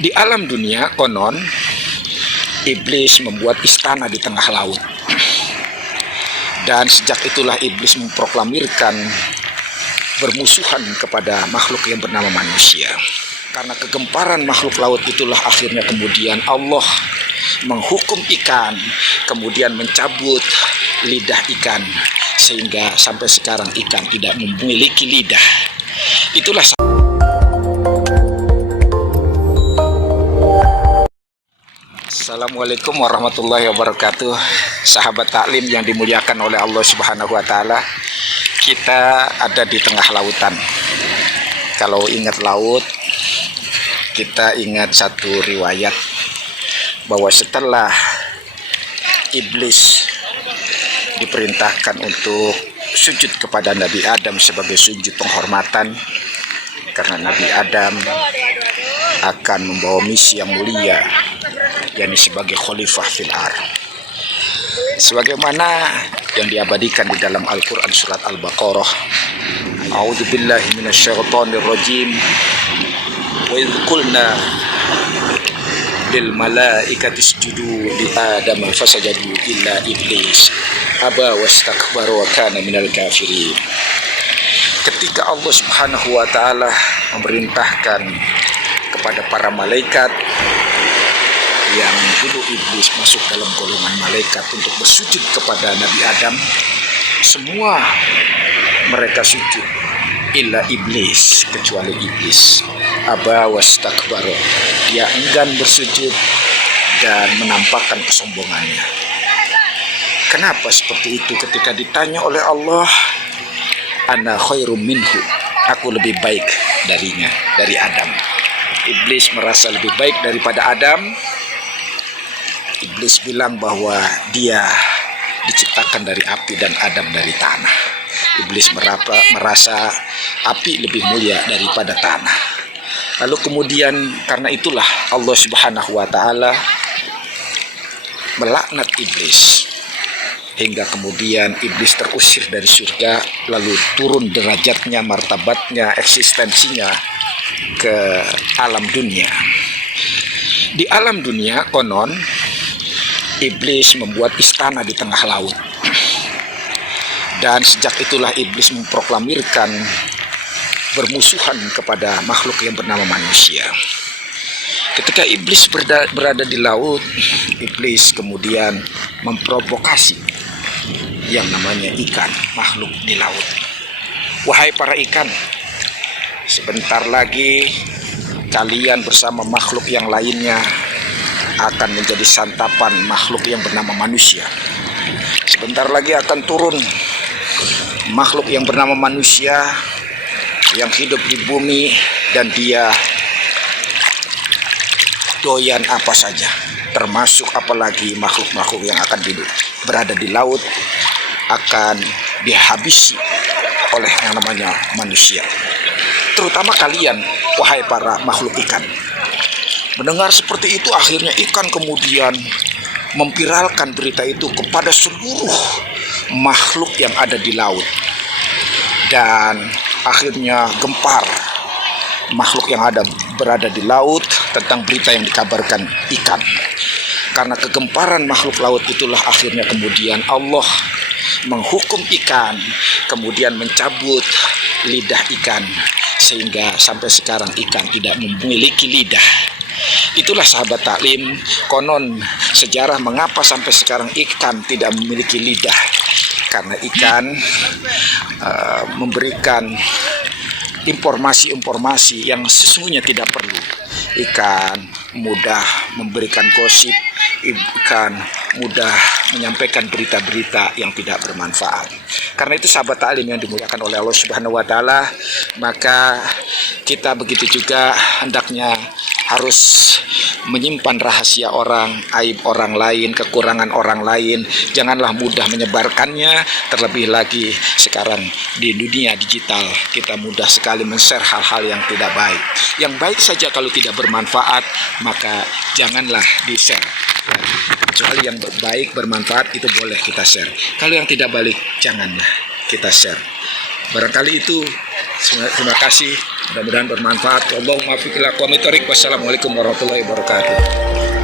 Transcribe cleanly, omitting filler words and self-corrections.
Di alam dunia konon iblis membuat istana di tengah laut. Dan sejak itulah iblis memproklamirkan bermusuhan kepada makhluk yang bernama manusia. Karena kegemparan makhluk laut itulah akhirnya kemudian Allah menghukum ikan, kemudian mencabut lidah ikan, sehingga sampai sekarang ikan tidak memiliki lidah. Itulah Assalamualaikum warahmatullahi wabarakatuh. Sahabat taklim yang dimuliakan oleh Allah Subhanahu wa taala. Kita ada di tengah lautan. Kalau ingat laut, kita ingat satu riwayat bahwa setelah iblis diperintahkan untuk sujud kepada Nabi Adam sebagai sujud penghormatan, karena Nabi Adam akan membawa misi yang mulia, yakni sebagai khalifah fil ardh, sebagaimana yang diabadikan di dalam Al-Quran surat Al-Baqarah. A'udzubillahi minasyaitonirrajim. Wa idz qulna lil malaikati isjudu li Adam fasajadu illa iblis aba wastakbara wa kana minal kafirin. Ketika Allah Subhanahu wa taala memerintahkan kepada para malaikat yang dulu iblis masuk dalam golongan malaikat untuk bersujud kepada Nabi Adam, semua mereka sujud illa iblis, kecuali iblis. Aba wastakbara, dia enggan bersujud dan menampakkan kesombongannya. Kenapa seperti itu? Ketika ditanya oleh Allah, ana khairum minhu, aku lebih baik darinya, dari Adam. Iblis merasa lebih baik daripada Adam. Iblis bilang bahwa dia diciptakan dari api dan Adam dari tanah. Iblis merasa api lebih mulia daripada tanah. Lalu kemudian karena itulah Allah Subhanahu wa taala melaknat iblis, hingga kemudian iblis terusir dari surga, lalu turun derajatnya, martabatnya, eksistensinya ke alam dunia. Di alam dunia konon iblis membuat istana di tengah laut. Dan sejak itulah iblis memproklamirkan bermusuhan kepada makhluk yang bernama manusia. Ketika iblis berada di laut, iblis kemudian memprovokasi yang namanya ikan, makhluk di laut. Wahai para ikan, sebentar lagi kalian bersama makhluk yang lainnya akan menjadi santapan makhluk yang bernama manusia. Sebentar lagi akan turun makhluk yang bernama manusia yang hidup di bumi, dan dia doyan apa saja, termasuk apalagi makhluk-makhluk yang akan berada di laut akan dihabisi oleh yang namanya manusia. Terutama kalian, wahai para makhluk ikan. Mendengar seperti itu, akhirnya ikan kemudian memviralkan berita itu kepada seluruh makhluk yang ada di laut. Dan akhirnya gempar makhluk yang berada di laut tentang berita yang dikabarkan ikan. Karena kegemparan makhluk laut itulah akhirnya kemudian Allah menghukum ikan, kemudian mencabut lidah ikan, sehingga sampai sekarang ikan tidak memiliki lidah. Itulah sahabat taklim, konon sejarah mengapa sampai sekarang ikan tidak memiliki lidah. Karena ikan memberikan informasi-informasi yang sesungguhnya tidak perlu. Ikan mudah memberikan gosip, ikan mudah menyampaikan berita-berita yang tidak bermanfaat. Karena itu sahabat taklim yang dimuliakan oleh Allah Subhanahu wa taala, maka kita begitu juga hendaknya harus menyimpan rahasia orang, aib orang lain, kekurangan orang lain. Janganlah mudah menyebarkannya. Terlebih lagi sekarang di dunia digital, kita mudah sekali men-share hal-hal yang tidak baik. Yang baik saja kalau tidak bermanfaat, maka janganlah di-share. Kecuali yang baik, bermanfaat, itu boleh kita share. Kalau yang tidak baik, janganlah kita share. Barangkali itu. Terima kasih. Mudah-mudahan bermanfaat. Allahumma fiqh lakum. Wassalamualaikum warahmatullahi wabarakatuh.